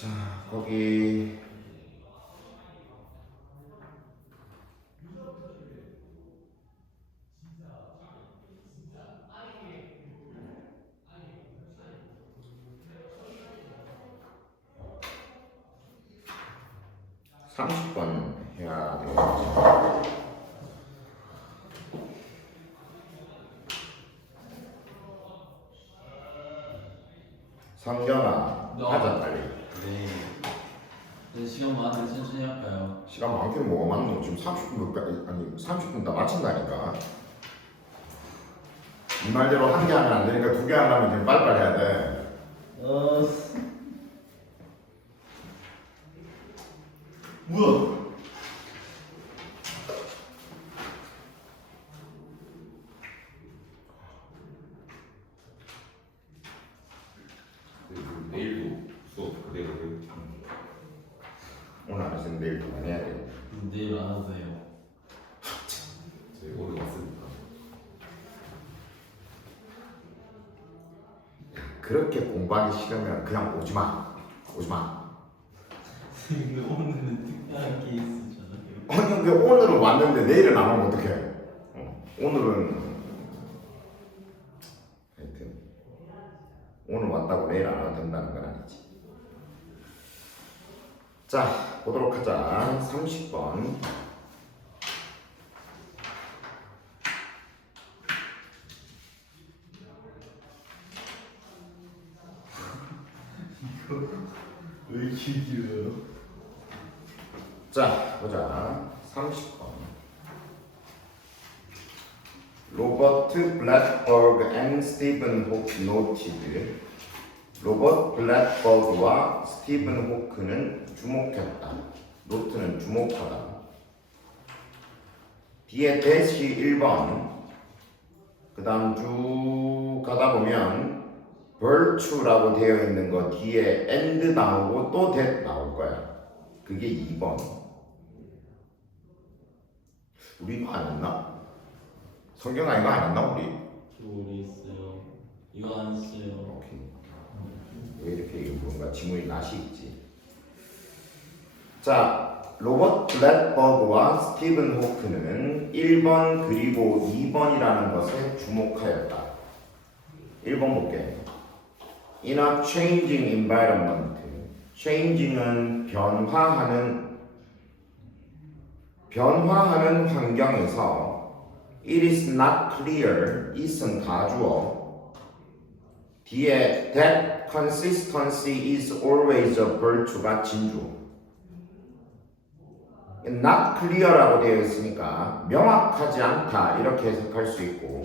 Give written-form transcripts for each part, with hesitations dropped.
자, 거기 30번 해야 되겠지. 성경아, 하자 빨리. 네. 시간 많은데 천천히 할까요? 시간 많기는 뭐가 많노? 지금 30분 아니 30분 다 마친다니까. 이 말대로 한 개 하면 안 되니까 두 개 하려면 지금 빨리빨리 해야 돼. 뭐야? 내일도 수업 그대로 해. 오늘 안 했으면 내일 두 번 해야 돼. 내일 안 와도 돼요. 저희 오늘 왔으니까. 그렇게 공부하기 싫으면 그냥 오지 마. 오지 마. 근데 오늘은 특별한 케이스잖아요. 아니 근데 오늘은 왔는데 내일은 안 오면 어떡해? 오늘은 하여튼 오늘 왔다고 내일 안 와도 된다는 건 아니지. 자, 보도록 하자. 30번. 왜 이렇게 길어요? 자, 보자. 30번. 로버트 블랙버그 앤 스티븐 호크 노티드. 로버트 블랙버그와 스티븐 호크는 주목했다. 노트는 주목하다. 뒤에 대시 1번. 그 다음 쭉 가다 보면 virtue라고 되어 있는 거 뒤에 and 나오고 또 that 나올 거야. 그게 2번. 우리 이거 안 했나? 성경아 이거 안 했나 우리? 우리 있어요. 이거 안 했어요. 오케이. 왜 이렇게 뭔가 지문이 낯이 있지? 자, 로버트 블랙버그와 스티븐 호크는 1번 그리고 2번이라는 것에 주목하였다. 1번 볼게. In a changing environment. changing은 변화하는 환경에서 it is not clear, it은 가주어. 뒤에 that consistency is always a virtue가 진주. not clear라고 되어 있으니까 명확하지 않다 이렇게 해석할 수 있고,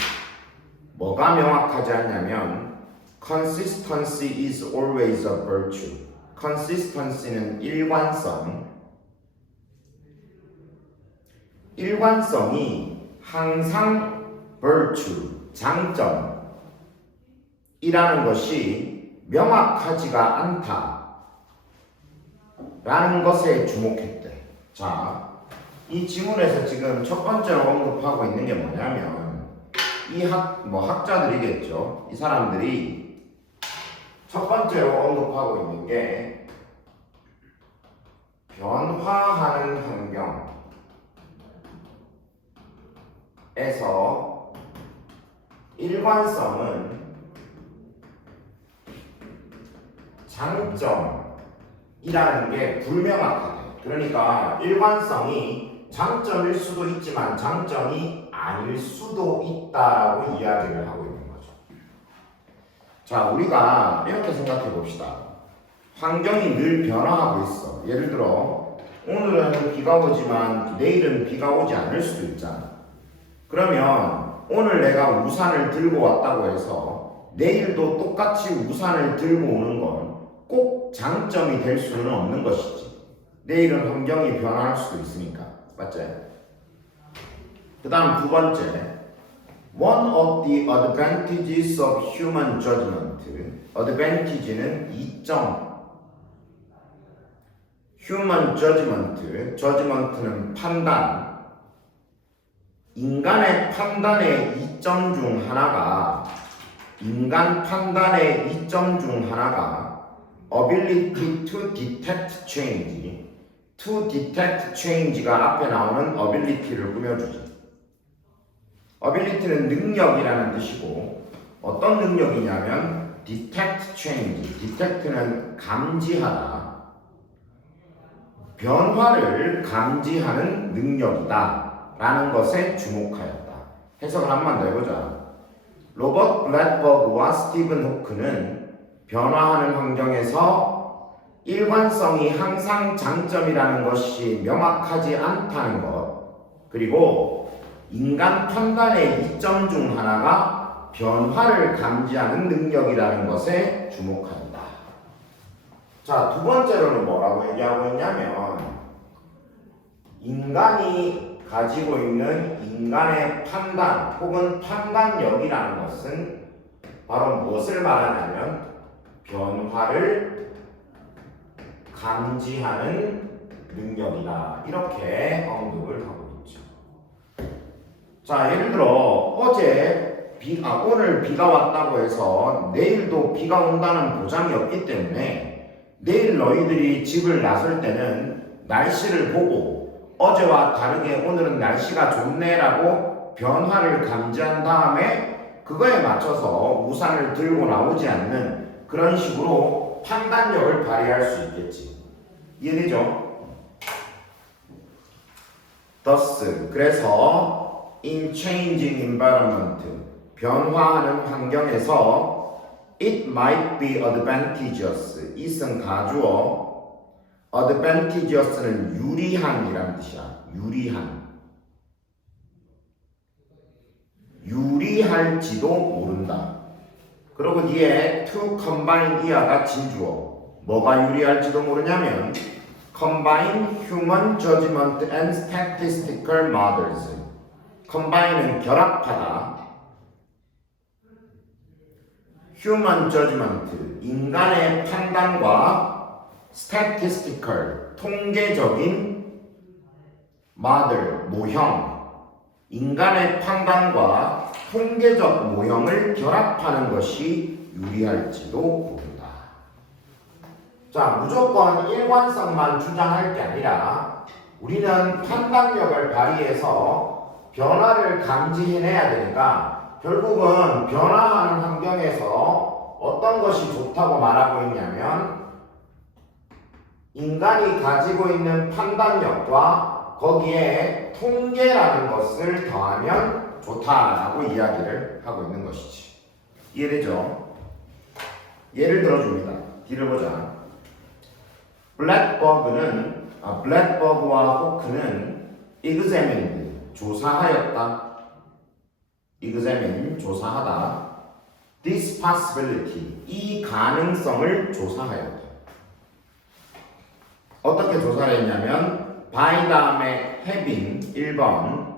뭐가 명확하지 않냐면 consistency is always a virtue. consistency는 일관성이 항상 virtue, 장점이라는 것이 명확하지가 않다 라는 것에 주목했대. 자, 이 지문에서 지금 첫 번째로 언급하고 있는 게 뭐냐면 이 학자들이겠죠. 이 사람들이 첫 번째로 언급하고 있는 게 변화하는 환경에서 일관성은 장점이라는 게 불명확하대. 그러니까 일관성이 장점일 수도 있지만 장점이 아닐 수도 있다라고 이야기를 하고 있는 거죠. 자, 우리가 이렇게 생각해 봅시다. 환경이 늘 변화하고 있어. 예를 들어 오늘은 비가 오지만 내일은 비가 오지 않을 수도 있잖아. 그러면 오늘 내가 우산을 들고 왔다고 해서 내일도 똑같이 우산을 들고 오는 건 꼭 장점이 될 수는 없는 것이지. 내일은 환경이 변화할 수도 있으니까. 맞지? 그 다음 두 번째. One of the advantages of human judgment. advantage는 이점. human judgment. judgment는 판단. 인간의 판단의 이점 중 하나가 ability to detect change. to detect change가 앞에 나오는 ability를 꾸며주지. ability는 능력이라는 뜻이고 어떤 능력이냐면 detect change. detect는 감지하다. 변화를 감지하는 능력이다 라는 것에 주목하였다. 해석을 한 번 더 해보자. 로버트 블랙버그와 스티븐 호크는 변화하는 환경에서 일관성이 항상 장점이라는 것이 명확하지 않다는 것, 그리고 인간 판단의 이점 중 하나가 변화를 감지하는 능력이라는 것에 주목한다. 자, 두 번째로는 뭐라고 얘기하고 있냐면 인간이 가지고 있는 인간의 판단 혹은 판단력이라는 것은 바로 무엇을 말하냐면 변화를 감지하는 능력이다. 이렇게 언급을 하고 있죠. 자, 예를 들어 오늘 비가 왔다고 해서 내일도 비가 온다는 보장이 없기 때문에 내일 너희들이 집을 나설 때는 날씨를 보고 어제와 다르게 오늘은 날씨가 좋네라고 변화를 감지한 다음에 그거에 맞춰서 우산을 들고 나오지 않는 그런 식으로 판단력을 발휘할 수 있겠지. 이해되죠? Thus, 그래서 in changing environment, 변화하는 환경에서 it might be advantageous, it은 가주어, advantageous는 유리한이라는 뜻이야. 유리할지도 모른다. 그리고 뒤에 to combine 이하가 진주어. 뭐가 유리할지도 모르냐면 combine human judgment and statistical models. combine은 결합하다. human judgment, 인간의 판단과 statistical, 통계적인 model, 모형, 인간의 판단과 통계적 모형을 결합하는 것이 유리할지도 모른다. 자, 무조건 일관성만 주장할 게 아니라 우리는 판단력을 발휘해서 변화를 감지해내야 되니까 결국은 변화하는 환경에서 어떤 것이 좋다고 말하고 있냐면 인간이 가지고 있는 판단력과 거기에 통계라는 것을 더하면 좋다라고 이야기를 하고 있는 것이지. 이해되죠? 예를 들어줍니다. 뒤를 보자. 블랙버그와 호크는 examined, 조사하였다. examine, 조사하다. this possibility, 이 가능성을 조사하였다. 어떻게 조사를 했냐면 by 다음에 having 1번,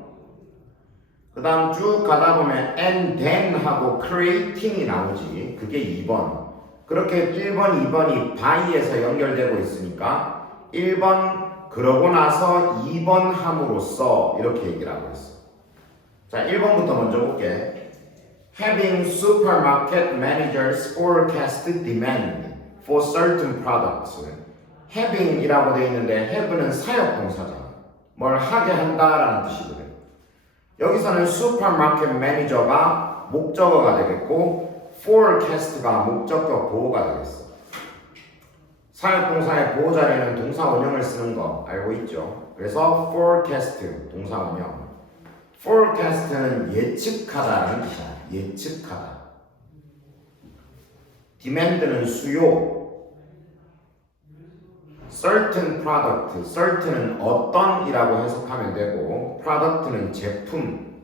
그 다음 쭉 가다 보면 and then 하고 creating이 나오지. 그게 2번. 그렇게 1번, 2번이 by에서 연결되고 있으니까 1번 그러고 나서 2번 함으로써 이렇게 얘기를 하고 있어. 자, 1번부터 먼저 볼게. Having supermarket managers forecast demand for certain products. having이라고 되어 있는데 have는 사역동사잖아. 뭘 하게 한다라는 뜻이거든. 여기서는 슈퍼마켓 매니저가 목적어가 되겠고 forecast가 목적격 보호가 되겠어. 사역동사의 보호 자리에는 동사 원형을 쓰는 거 알고 있죠? 그래서 forecast 동사 원형. forecast는 예측하다라는 뜻이야. 예측하다. demand는 수요. certain product, certain은 어떤이라고 해석하면 되고 product는 제품.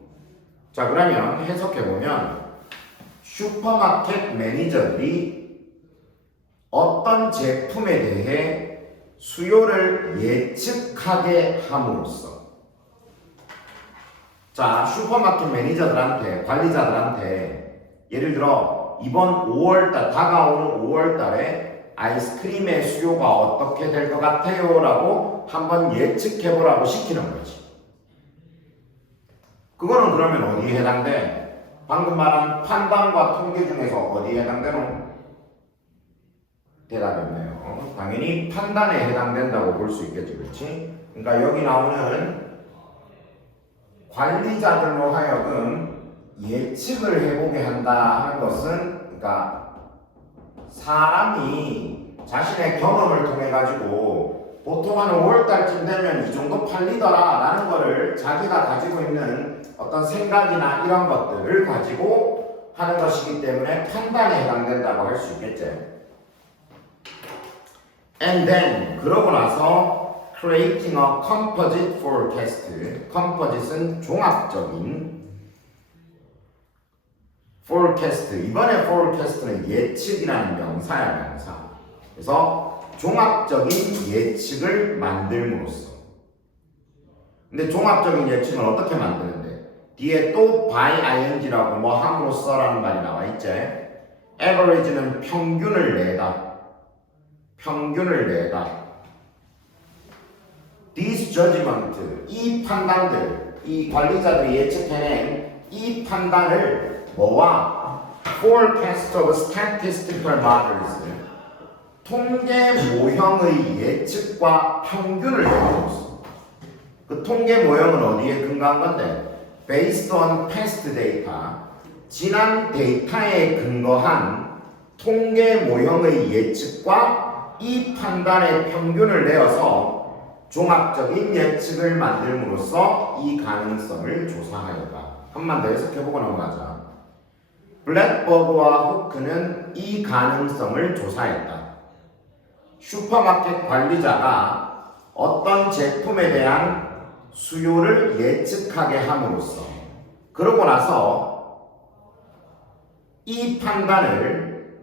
자, 그러면 해석해보면 슈퍼마켓 매니저들이 어떤 제품에 대해 수요를 예측하게 함으로써. 자, 슈퍼마켓 매니저들한테, 관리자들한테 예를 들어 이번 5월달, 다가오는 5월달에 아이스크림의 수요가 어떻게 될 것 같아요? 라고 한번 예측해보라고 시키는 거지. 그거는 그러면 어디에 해당돼? 방금 말한 판단과 통계 중에서 어디에 해당되노? 대답이었네요. 당연히 판단에 해당된다고 볼 수 있겠지, 그렇지? 그러니까 여기 나오는 관리자들로 하여금 예측을 해보게 한다 하는 것은, 그러니까 사람이 자신의 경험을 통해 가지고 보통 한 5월달쯤 되면 이 정도 팔리더라 라는 거를 자기가 가지고 있는 어떤 생각이나 이런 것들을 가지고 하는 것이기 때문에 판단에 해당된다고 할 수 있겠지. And then 그러고 나서 creating a composite forecast. composite은 종합적인, forecast. 이번에 forecast는 예측이라는 명사야, 명사. 그래서 종합적인 예측을 만들므로써. 근데 종합적인 예측은 어떻게 만드는데? 뒤에 또 by ing라고 뭐 함으로써라는 말이 나와 있지. average는 평균을 내다. 평균을 내다. These judgment, 이 판단들, 이 관리자들이 예측해낸 이 판단을 뭐와 forecast of statistical models, 통계 모형의 예측과 평균을 내놓았어. 그 통계 모형은 어디에 근거한 건데? Based on past data, 지난 데이터에 근거한 통계 모형의 예측과 이 판단의 평균을 내어서 종합적인 예측을 만들므로써 이 가능성을 조사하였다. 한번 더 해석해보고 넘어가자. 블랙버그와 호크는 이 가능성을 조사했다. 슈퍼마켓 관리자가 어떤 제품에 대한 수요를 예측하게 함으로써, 그러고 나서 이 판단을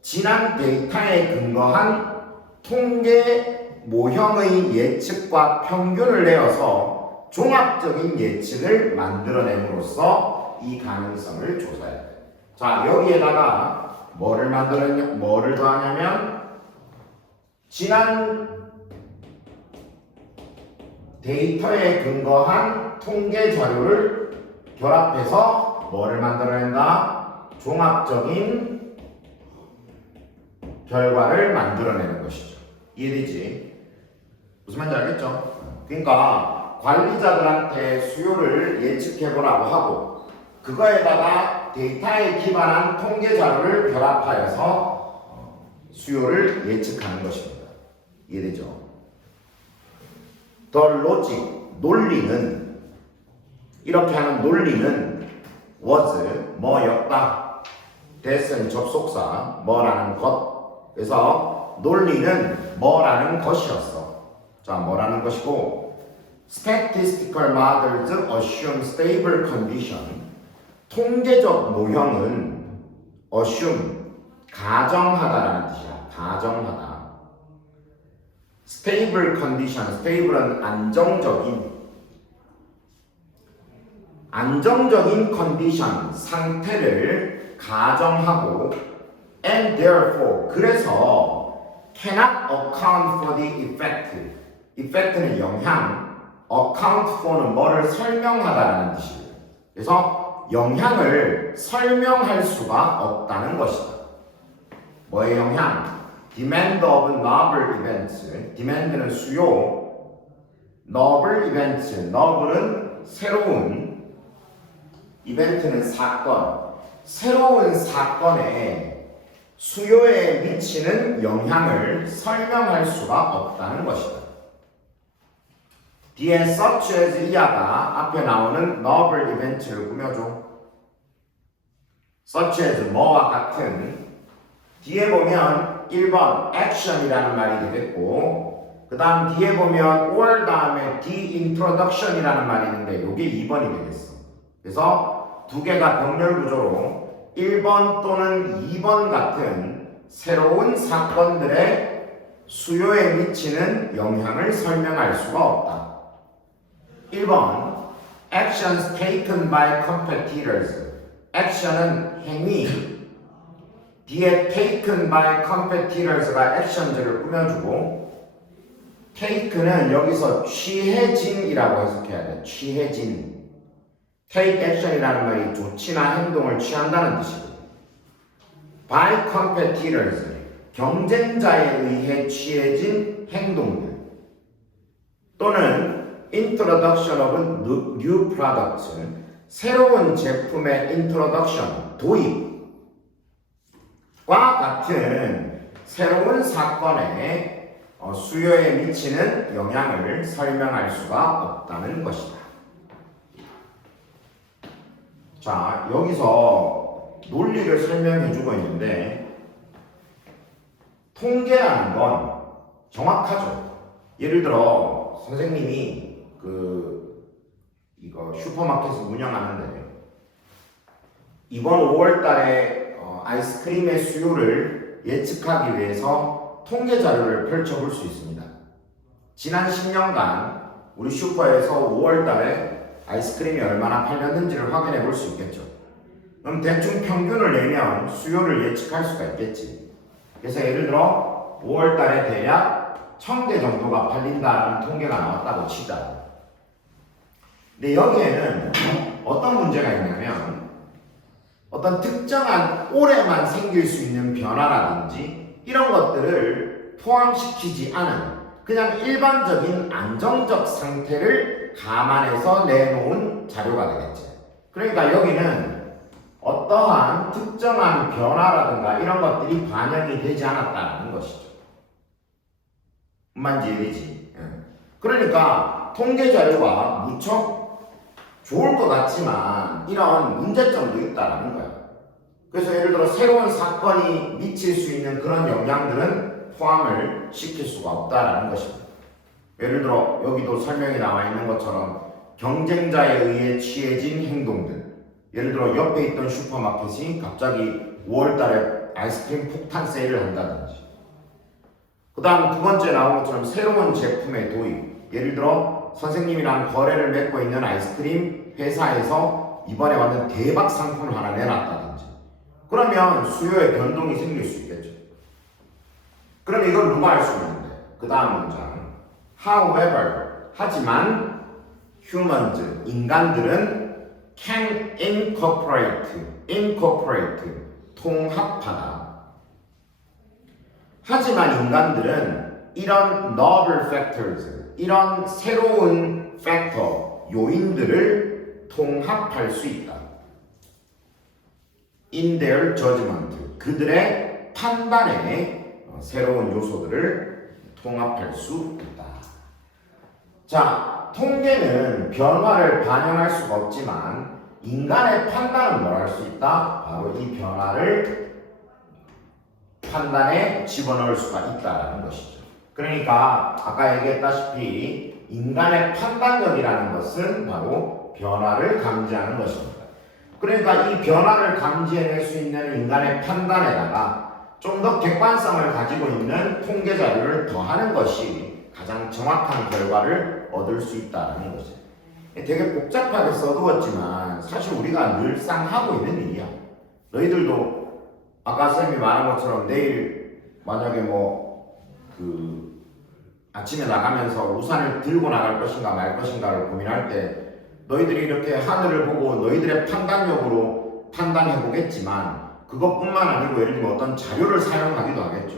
지난 데이터에 근거한 통계 모형의 예측과 평균을 내어서 종합적인 예측을 만들어냄으로써 이 가능성을 조사해야 돼. 자, 여기에다가 뭐를 더하냐면 지난 데이터에 근거한 통계 자료를 결합해서 뭐를 만들어낸다? 종합적인 결과를 만들어내는 것이죠. 이해되지? 무슨 말인지 알겠죠? 그러니까 관리자들한테 수요를 예측해보라고 하고 그거에다가 데이터에 기반한 통계 자료를 결합하여서 수요를 예측하는 것입니다. 이해되죠? The logic, 논리는, 이렇게 하는 논리는 was, 뭐였다. that은 접속사, 뭐라는 것. 그래서 논리는 뭐라는 것이었어. 자, 뭐라는 것이고, statistical models assume stable condition. 통계적 모형은 assume, 가정하다라는 뜻이야. 가정하다. stable condition, stable은 안정적인 condition, 상태를 가정하고 and therefore, 그래서 cannot account for the effect. effect는 영향, account for는 뭐를 설명하다라는 뜻이에요. 그래서 영향을 설명할 수가 없다는 것이다. 뭐의 영향? demand of novel events. demand는 수요, novel events. noble은 새로운, 이벤트는 사건. 새로운 사건에 수요에 미치는 영향을 설명할 수가 없다는 것이다. 뒤에 such as 이하가 앞에 나오는 novel event를 꾸며줘. such as 뭐와 같은. 뒤에 보면 1번 action이라는 말이 되겠고, 그 다음 뒤에 보면 or 다음에 de-introduction이라는 말이 있는데 이게 2번이 되겠어. 그래서 두 개가 병렬 구조로 1번 또는 2번 같은 새로운 사건들의 수요에 미치는 영향을 설명할 수가 없다. 1번 actions taken by competitors. action은 행위, 뒤에 taken by competitors가 actions를 꾸며주고, take는 여기서 취해진이라고 해석해야 돼. 취해진. take action이라는 말이 조치나 행동을 취한다는 뜻이고, by competitors, 경쟁자에 의해 취해진 행동들 또는 introduction of new products 새로운 제품의 introduction 도입과 같은 새로운 사건에 수요에 미치는 영향을 설명할 수가 없다는 것이다. 자, 여기서 논리를 설명해 주고 있는데 통계라는 건 정확하죠. 예를 들어 선생님이 이거 슈퍼마켓을 운영하는데 이번 5월 달에 아이스크림의 수요를 예측하기 위해서 통계 자료를 펼쳐볼 수 있습니다. 지난 10년간 우리 슈퍼에서 5월 달에 아이스크림이 얼마나 팔렸는지를 확인해 볼 수 있겠죠. 그럼 대충 평균을 내면 수요를 예측할 수가 있겠지. 그래서 예를 들어 5월 달에 대략 1000개 정도가 팔린다는 통계가 나왔다고 치자. 근데 여기에는 어떤 문제가 있냐면 어떤 특정한 올해만 생길 수 있는 변화라든지 이런 것들을 포함시키지 않은 그냥 일반적인 안정적 상태를 감안해서 내놓은 자료가 되겠지. 그러니까 여기는 어떠한 특정한 변화라든가 이런 것들이 반영이 되지 않았다는 것이죠. 뭔지 이해되지? 그러니까 통계 자료가 무척 좋을 것 같지만 이런 문제점도 있다는 거야. 그래서 예를 들어 새로운 사건이 미칠 수 있는 그런 영향들은 포함을 시킬 수가 없다라는 것입니다. 예를 들어 여기도 설명이 나와 있는 것처럼 경쟁자에 의해 취해진 행동들, 예를 들어 옆에 있던 슈퍼마켓이 갑자기 5월달에 아이스크림 폭탄 세일을 한다든지, 그 다음 두 번째 나온 것처럼 새로운 제품의 도입, 예를 들어 선생님이랑 거래를 맺고 있는 아이스크림 회사에서 이번에 완전 대박 상품을 하나 내놨다든지, 그러면 수요에 변동이 생길 수 있겠죠. 그럼 이걸 누가 할 수 있는데? 그 다음 문장 however, 하지만 humans, 인간들은 can incorporate, 통합하다. 하지만 인간들은 이런 novel factors, 이런 새로운 팩터, 요인들을 통합할 수 있다. in their judgment, 그들의 판단에 새로운 요소들을 통합할 수 있다. 자, 통계는 변화를 반영할 수가 없지만 인간의 판단은 뭘 할 수 있다? 바로 이 변화를 판단에 집어넣을 수가 있다는 것이죠. 그러니까 아까 얘기했다시피 인간의 판단력이라는 것은 바로 변화를 감지하는 것입니다. 그러니까 이 변화를 감지해낼 수 있는 인간의 판단에다가 좀 더 객관성을 가지고 있는 통계 자료를 더하는 것이 가장 정확한 결과를 얻을 수 있다는 거죠. 되게 복잡하게 써두었지만 사실 우리가 늘상 하고 있는 일이야. 너희들도 아까 쌤이 말한 것처럼 내일 만약에 아침에 나가면서 우산을 들고 나갈 것인가 말 것인가를 고민할 때 너희들이 이렇게 하늘을 보고 너희들의 판단력으로 판단해 보겠지만 그것뿐만 아니고 예를 들면 어떤 자료를 사용하기도 하겠죠.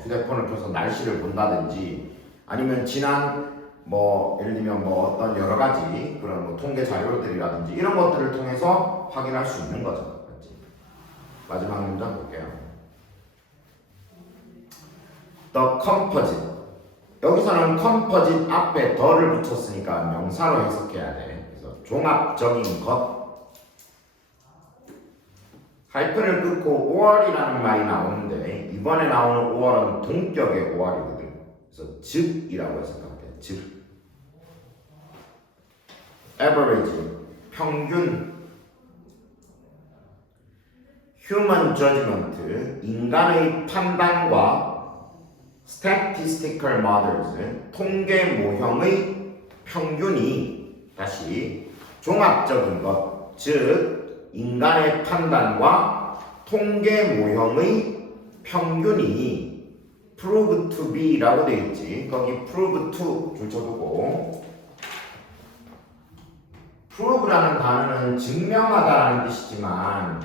휴대폰을 켜서 날씨를 본다든지 아니면 지난 예를 들면 어떤 여러 가지 그런 통계 자료들이라든지 이런 것들을 통해서 확인할 수 있는 거죠. 맞지? 마지막 문장 볼게요. The composite. 여기서는 composite 앞에 더를 붙였으니까 명사로 해석해야 돼. 그래서 종합적인 것. 하이픈을 끊고 5월이라는 말이 나오는데 이번에 나오는 5월은 동격의 5월이거든. 그래서 즉이라고 해석하면 돼. 즉. average, 평균. human judgment, 인간의 판단과 statistical models, 통계 모형의 평균이 다시 종합적인 것, 즉 인간의 판단과 통계 모형의 평균이 prove to be라고 되어 있지. 거기 prove to 줄쳐두고 prove라는 단어는 증명하다라는 뜻이지만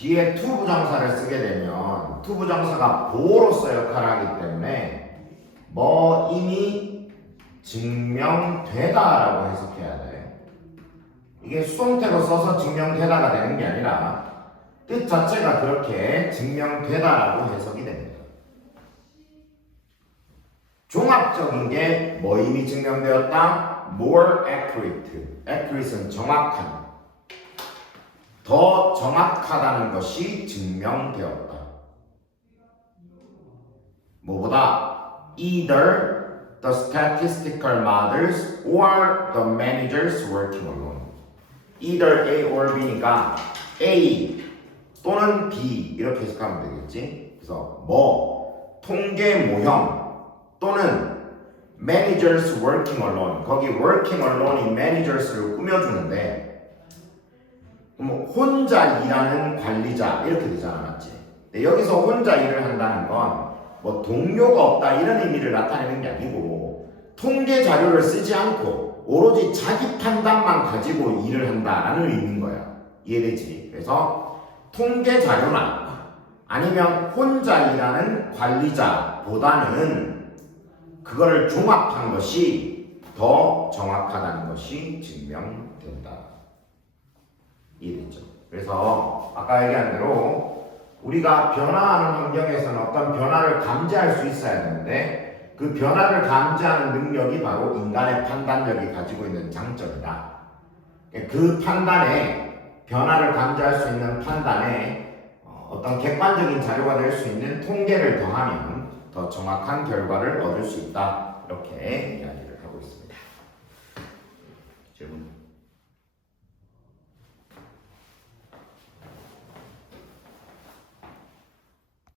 뒤에 to 부정사를 쓰게 되면 to 부정사가 보어로서 역할을 하기 때문에 뭐 이미 증명되다라고 해석해야 돼. 이게 수동태로 써서 증명되다가 되는 게 아니라 뜻 자체가 그렇게 증명되다라고 해석이 됩니다. 종합적인 게 뭐 이미 증명되었다? more accurate. accurate는 정확한. 더 정확하다는 것이 증명되었다. 뭐보다 either the statistical models or the managers working alone. either A or B니까 A 또는 B 이렇게 해석하면 되겠지. 그래서 뭐 통계 모형 또는 managers working alone. 거기 working alone이 managers를 꾸며주는데 그럼 혼자 일하는 관리자 이렇게 되잖아, 맞지? 근데 여기서 혼자 일을 한다는 건 뭐 동료가 없다 이런 의미를 나타내는 게 아니고 통계 자료를 쓰지 않고 오로지 자기 판단만 가지고 일을 한다라는 의미인 거야. 이해되지? 그래서 통계 자료나 아니면 혼자 일하는 관리자보다는 그거를 종합한 것이 더 정확하다는 것이 증명된다. 이해됐죠? 그래서 아까 얘기한 대로 우리가 변화하는 환경에서는 어떤 변화를 감지할 수 있어야 되는데 그 변화를 감지하는 능력이 바로 인간의 판단력이 가지고 있는 장점이다. 그 판단에 변화를 감지할 수 있는 판단에 어떤 객관적인 자료가 될 수 있는 통계를 더하면 더 정확한 결과를 얻을 수 있다. 이렇게 이야기.